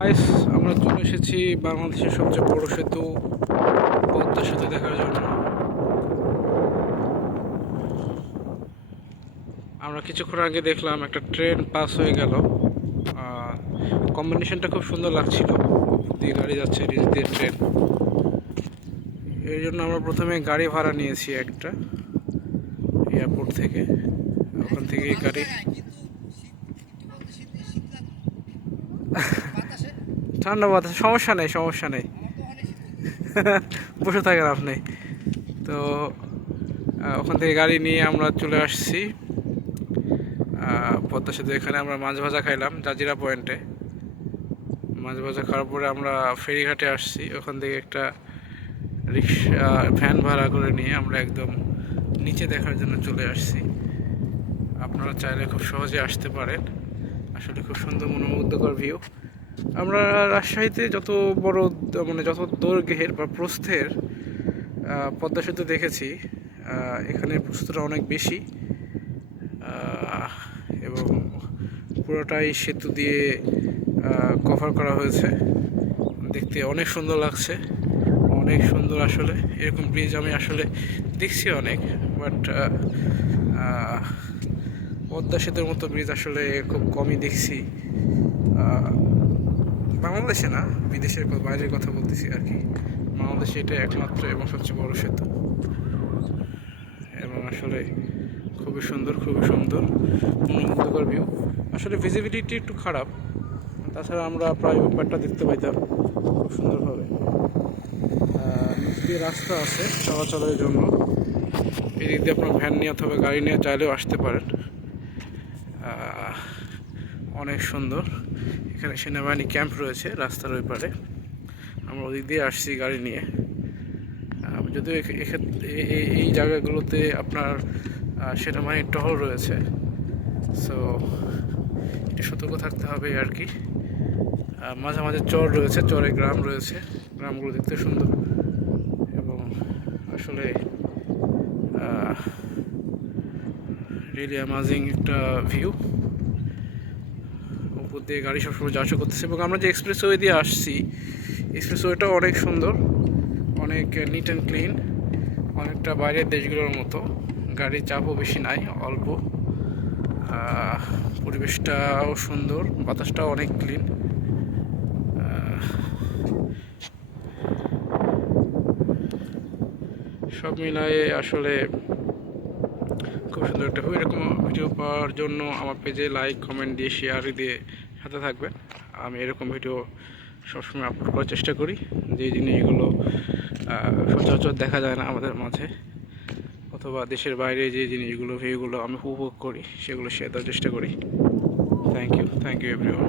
Guys, আমরা চলে এসেছি বাংলাদেশের সবচেয়ে বড় সেতু পদ্মা সেতু দেখার জন্য। আমরা কিছুক্ষণ আগে দেখলাম একটা ট্রেন পাস হয়ে গেল। কম্বিনেশনটা খুব সুন্দর লাগছিল, উপর দিয়ে গাড়ি যাচ্ছে, নিচ দিয়ে ট্রেন। এই জন্য আমরা প্রথমে গাড়ি ভাড়া নিয়েছি একটা এয়ারপোর্ট থেকে। ওখান থেকে গাড়ি ঠান্ডা বাতাস, সমস্যা নেই সমস্যা নেই। বসে থাকেন আপনি। তো ওখান থেকে গাড়ি নিয়ে আমরা চলে আসছি পদ্মা সেতু। এখানে আমরা মাছ ভাজা খাইলাম জাজিরা পয়েন্টে। মাছ ভাজা খাওয়ার পরে আমরা ফেরিঘাটে আসছি। ওখান থেকে একটা রিক্সা ভ্যান ভাড়া করে নিয়ে আমরা একদম নিচে দেখার জন্য চলে আসছি। আপনারা চাইলে খুব সহজে আসতে পারেন। আসলে খুব সুন্দর মনোমুগ্ধকর ভিউ। আমরা রাজশাহীতে যত বড় যত দৈর্ঘ্যের বা প্রস্থের পদ্মা সেতু দেখেছি, এখানে প্রস্থটা অনেক বেশি এবং পুরোটাই সেতু দিয়ে কভার করা হয়েছে। দেখতে অনেক সুন্দর লাগছে, অনেক সুন্দর। আসলে এরকম ব্রিজ আমি আসলে দেখছি অনেক, বাট পদ্মা সেতুর মতো ব্রিজ আসলে খুব কমই দেখছি। বাংলাদেশে না, বিদেশের বাইরের কথা বলতেছি আর কি। বাংলাদেশে এটা একমাত্র এবং সবচেয়ে বড় সেতু, এবং আসলে খুবই সুন্দর, খুবই সুন্দর মনোমুগ্ধকর ভিউ। আসলে ভিজিবিলিটি একটু খারাপ, তাছাড়া আমরা প্রায় ব্যাপারটা দেখতে পাইতাম খুব সুন্দরভাবে। নিচ দিয়ে রাস্তা আছে চলাচলের জন্য। এই দিক দিয়ে আপনার ভ্যান নিয়ে অথবা গাড়ি নিয়ে চাইলেও আসতে পারেন। অনেক সুন্দর। এখানে সেনাবাহিনী ক্যাম্প রয়েছে রাস্তার ওই পারে। আমরা ওদিক দিয়ে আসছি গাড়ি নিয়ে। যদিও এই জায়গাগুলোতে আপনার সেনাবাহিনীর টহল রয়েছে, সো একটু সতর্ক থাকতে হবে আর কি। মাঝে মাঝে চর রয়েছে, চরে গ্রাম রয়েছে, গ্রামগুলো দেখতে সুন্দর এবং আসলে রিয়েলি অ্যামাজিং একটা ভিউ। উপর দিয়ে গাড়ি সবসময় যাওয়া আসা করতেছে এবং আমরা যে এক্সপ্রেসওয়ে দিয়ে আসছি, এক্সপ্রেসওয়েটাও অনেক সুন্দর, অনেক নিট অ্যান্ড ক্লিন, অনেকটা বাইরের দেশগুলোর মতো। গাড়ির চাপও বেশি নাই, অল্প। পরিবেশটাও সুন্দর, বাতাসটাও অনেক ক্লিন। সব মিলায়ে আসলে খুব সুন্দর একটা এরকম ভিডিও পাওয়ার জন্য আমার পেজে লাইক, কমেন্ট দিয়ে, শেয়ার দিয়ে সাথে থাকবেন। আমি এরকম ভিডিও সবসময় আপলোড করার চেষ্টা করি, যে জিনিসগুলো সচরাচর দেখা যায় না আমাদের মাঝে, অথবা দেশের বাইরে যে জিনিসগুলো, ভিউগুলো আমি উপভোগ করি, সেগুলো শেয়ার দেওয়ার চেষ্টা করি। Thank you everyone.